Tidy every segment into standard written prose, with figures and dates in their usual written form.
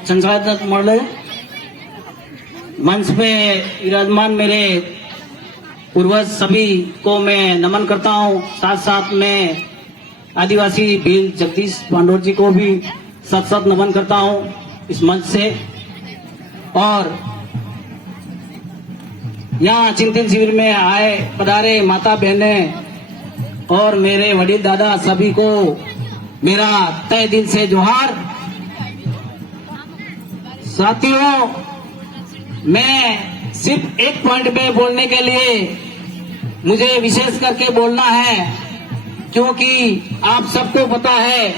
संचालक महोदय, मंच पे विराजमान मेरे पूर्वज सभी को मैं नमन करता हूँ। साथ साथ मैं आदिवासी भील जगदीश पांडोर जी को भी सत सत नमन करता हूँ इस मंच से। और यहाँ चिंतन शिविर में आए पधारे माता बहने और मेरे वडील दादा सभी को मेरा तहे दिल से जोहार। साथियों, मैं सिर्फ एक पॉइंट पे बोलने के लिए मुझे विशेष करके बोलना है, क्योंकि आप सबको पता है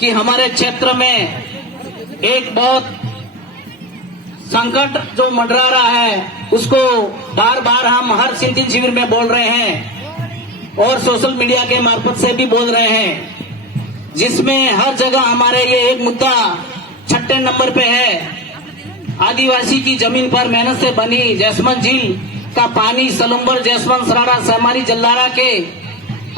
कि हमारे क्षेत्र में एक बहुत संकट जो मंडरा रहा है, उसको बार बार हम हर चिंतन शिविर में बोल रहे हैं और सोशल मीडिया के मार्फत से भी बोल रहे हैं, जिसमें हर जगह हमारे ये एक मुद्दा 6 नंबर पे है। आदिवासी की जमीन पर मेहनत से बनी जैसमंद झील का पानी सलुम्बर, जैसमंद, सराड़ा, सहमारी, जल्लारा के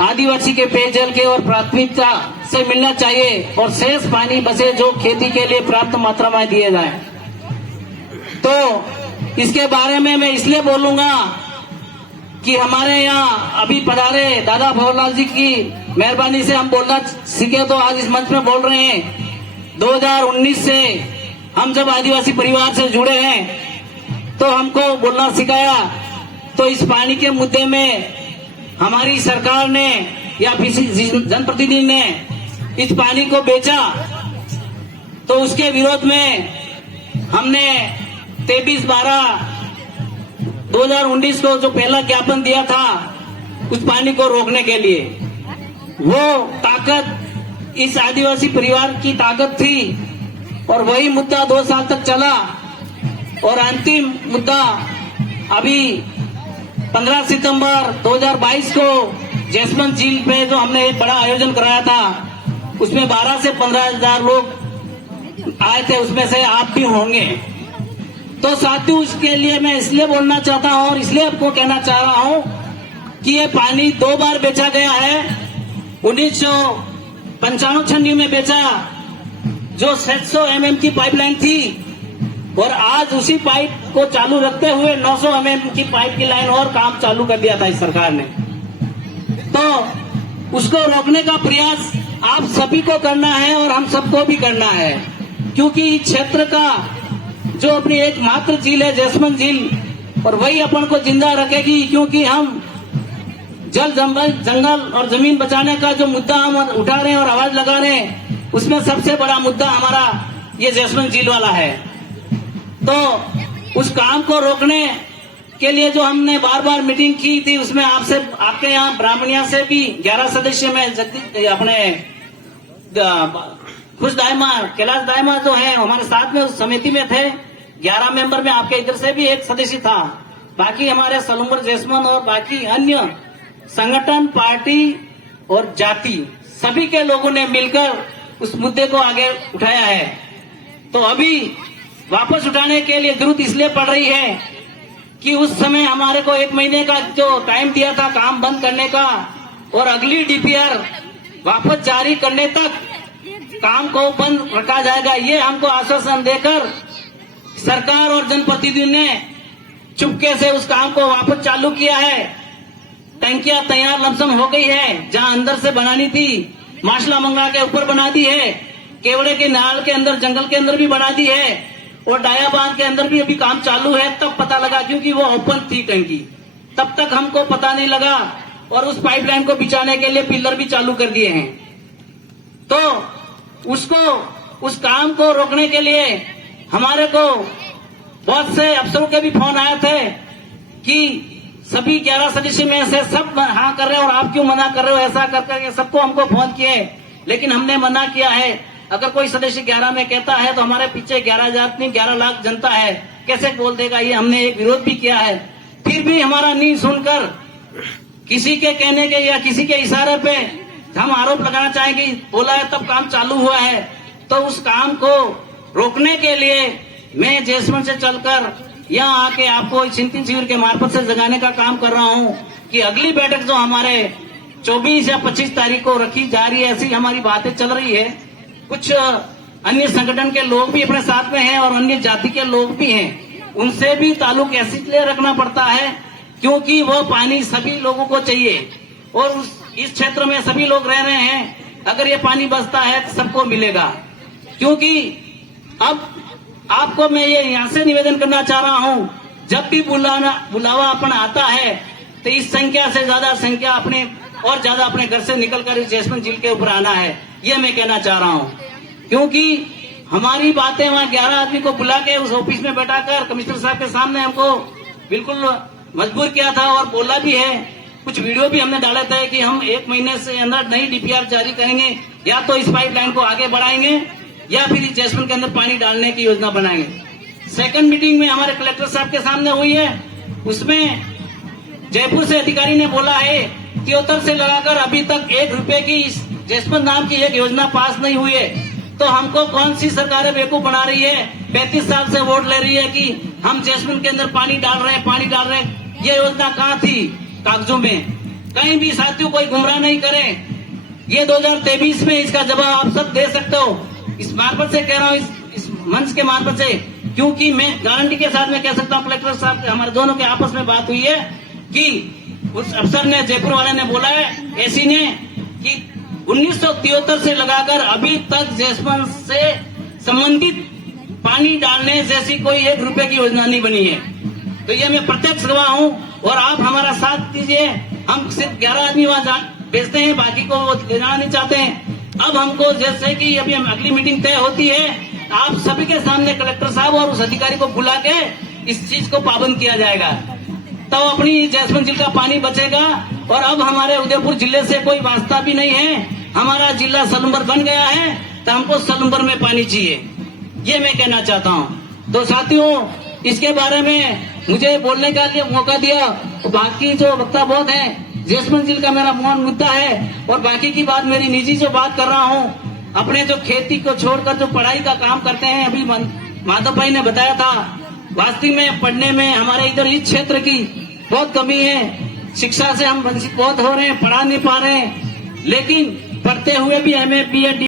आदिवासी के पेयजल के और प्राथमिकता से मिलना चाहिए और शेष पानी बसे जो खेती के लिए पर्याप्त मात्रा में दिए जाए। तो इसके बारे में मैं इसलिए बोलूंगा कि हमारे यहाँ अभी पधारे दादा भवरलाल जी की मेहरबानी से हम बोलना सीखे, तो आज इस मंच में बोल रहे हैं। 2019 से हम जब आदिवासी परिवार से जुड़े हैं तो हमको बोलना सिखाया। तो इस पानी के मुद्दे में हमारी सरकार ने या किसी जनप्रतिनिधि ने इस पानी को बेचा, तो उसके विरोध में हमने 23/12/2019 को जो पहला ज्ञापन दिया था उस पानी को रोकने के लिए, वो ताकत इस आदिवासी परिवार की ताकत थी और वही मुद्दा 2 साल तक चला। और अंतिम मुद्दा अभी 15 सितंबर 2022 को जैसमंद झील पे जो हमने एक बड़ा आयोजन कराया था, उसमें 12 से 15 हजार लोग आए थे, उसमें से आप भी होंगे। तो साथियों, इसके लिए मैं इसलिए बोलना चाहता हूं और इसलिए आपको कहना चाह रहा हूं कि ये पानी 2 बार बेचा गया है। 1995-96 में बेचा, जो 700 mm की पाइपलाइन थी, और आज उसी पाइप को चालू रखते हुए 900 mm की पाइप की लाइन और काम चालू कर दिया था इस सरकार ने। तो उसको रोकने का प्रयास आप सभी को करना है और हम सबको भी करना है, क्योंकि इस क्षेत्र का जो अपनी एकमात्र झील है जैसमंद झील, और वही अपन को जिंदा रखेगी। क्योंकि हम जल जंगल और जमीन बचाने का जो मुद्दा हम उठा रहे हैं और आवाज लगा रहे हैं, उसमें सबसे बड़ा मुद्दा हमारा ये जैसमंद झील वाला है। तो उस काम को रोकने के लिए जो हमने बार बार मीटिंग की थी, उसमें आपसे, आपके यहाँ ब्राह्मणिया से भी 11 सदस्य में अपने खुश दायमा, कैलाश दायमा जो है हमारे साथ में उस समिति में थे। 11 मेंबर में आपके इधर से भी एक सदस्य था। बाकी हमारे सलुम्बर, जैसमंद और बाकी अन्य संगठन, पार्टी और जाति सभी के लोगों ने मिलकर उस मुद्दे को आगे उठाया है। तो अभी वापस उठाने के लिए जरूरत इसलिए पड़ रही है कि उस समय हमारे को 1 महीने का जो टाइम दिया था काम बंद करने का, और अगली डीपीआर वापस जारी करने तक काम को बंद रखा जाएगा, ये हमको आश्वासन देकर सरकार और जनप्रतिनिधियों ने चुपके से उस काम को वापस चालू किया है। टंकियां तैयार लमसम हो गई है, जहां अंदर से बनानी थी माशला मंगा के ऊपर बना दी है, केवड़े के नाल के अंदर, जंगल के अंदर भी बना दी है, और डाया बांध के अंदर भी अभी काम चालू है। तब पता लगा, क्योंकि वो ओपन थी टंकी, तब तक हमको पता नहीं लगा, और उस पाइपलाइन को बिछाने के लिए पिलर भी चालू कर दिए हैं। तो उस काम को रोकने के लिए हमारे को बहुत से अफसरों के भी फोन आए थे कि सभी 11 सदस्य में से सब हाँ कर रहे हो और आप क्यों मना कर रहे हो, ऐसा करके सबको हमको फोन किए, लेकिन हमने मना किया है। अगर कोई सदस्य 11 में कहता है तो हमारे पीछे 11,000 नहीं 11 लाख जनता है, कैसे बोल देगा। ये हमने एक विरोध भी किया है, फिर भी हमारा नहीं सुनकर किसी के कहने के या किसी के इशारे पे हम आरोप लगाना चाहेंगे, बोला है तब काम चालू हुआ है। तो उस काम को रोकने के लिए मैं जैसमंद से चलकर यहाँ आके आपको चिंतन शिविर के मार्फत से जगाने का काम कर रहा हूँ कि अगली बैठक जो हमारे 24 या 25 तारीख को रखी जा रही है, ऐसी हमारी बातें चल रही है। कुछ अन्य संगठन के लोग भी अपने साथ में हैं और अन्य जाति के लोग भी हैं, उनसे भी ताल्लुक ऐसे इसलिए रखना पड़ता है क्योंकि वो पानी सभी लोगों को चाहिए और इस क्षेत्र में सभी लोग रह रहे हैं। अगर ये पानी बचता है तो सबको मिलेगा। क्योंकि अब आपको मैं ये यहाँ से निवेदन करना चाह रहा हूँ, जब भी बुलावा अपन आता है तो इस संख्या से ज्यादा संख्या अपने और ज्यादा अपने घर से निकलकर इस जैसमंद झील के ऊपर आना है, ये मैं कहना चाह रहा हूँ। क्योंकि हमारी बातें वहाँ 11 आदमी को बुला के उस ऑफिस में बैठाकर कमिश्नर साहब के सामने हमको बिल्कुल मजबूर किया था और बोला भी है, कुछ वीडियो भी हमने डाले थे कि हम 1 महीने से अंदर नई डीपीआर जारी करेंगे, या तो इस पाइपलाइन को आगे बढ़ाएंगे या फिर इस जैसमंद के अंदर पानी डालने की योजना बनाएंगे। सेकंड मीटिंग में हमारे कलेक्टर साहब के सामने हुई है, उसमें जयपुर से अधिकारी ने बोला है 73 से लगाकर अभी तक 1 रुपए की इस जैसमंद नाम की एक योजना पास नहीं हुई है। तो हमको कौन सी सरकारें बेवकूफ बना रही है, 35 साल से वोट ले रही है कि हम जैसमंद के अंदर पानी डाल रहे हैं। ये योजना कहाँ थी कागजों में? कहीं भी साथियों कोई गुमराह नहीं करे। ये 2023 में इसका जवाब आप सब दे सकते हो। इस मार्फत से कह रहा हूँ, इस मंच के मार्फत से, क्योंकि मैं गारंटी के साथ में कह सकता हूँ, कलेक्टर साहब हमारे दोनों के आपस में बात हुई है कि उस अफसर ने, जयपुर वाले ने बोला है, एसी ने, कि 1973 से लगाकर अभी तक जैसमंद से संबंधित पानी डालने जैसी कोई 1 रुपए की योजना नहीं बनी है। तो ये मैं प्रत्यक्ष गवाह हूँ और आप हमारा साथ दीजिए। हम सिर्फ 11 आदमी वहाँ भेजते हैं, बाकी को वो ले जाना नहीं चाहते हैं। अब हमको जैसे कि अभी अगली मीटिंग तय होती है, आप सभी के सामने कलेक्टर साहब और उस अधिकारी को बुला के इस चीज को पाबंद किया जाएगा, तो अपनी जैसमंद झील का पानी बचेगा। और अब हमारे उदयपुर जिले से कोई वास्ता भी नहीं है, हमारा जिला सलूम्बर बन गया है, तो हमको सलूम्बर में पानी चाहिए, ये मैं कहना चाहता हूँ। तो साथियों, इसके बारे में मुझे बोलने का लिए मौका दिया। तो बाकी जो वक्ता बहुत है, जैसमंद झील का मेरा मौन मुद्दा है और बाकी की बात मेरी निजी जो बात कर रहा हूँ, अपने जो खेती को छोड़कर जो पढ़ाई का काम करते हैं, अभी माधव भाई ने बताया था, वास्तव में पढ़ने में हमारे इधर इस क्षेत्र की बहुत कमी है। शिक्षा से हम वंचित बहुत हो रहे हैं, पढ़ा नहीं पा रहे हैं, लेकिन पढ़ते हुए भी हमें BA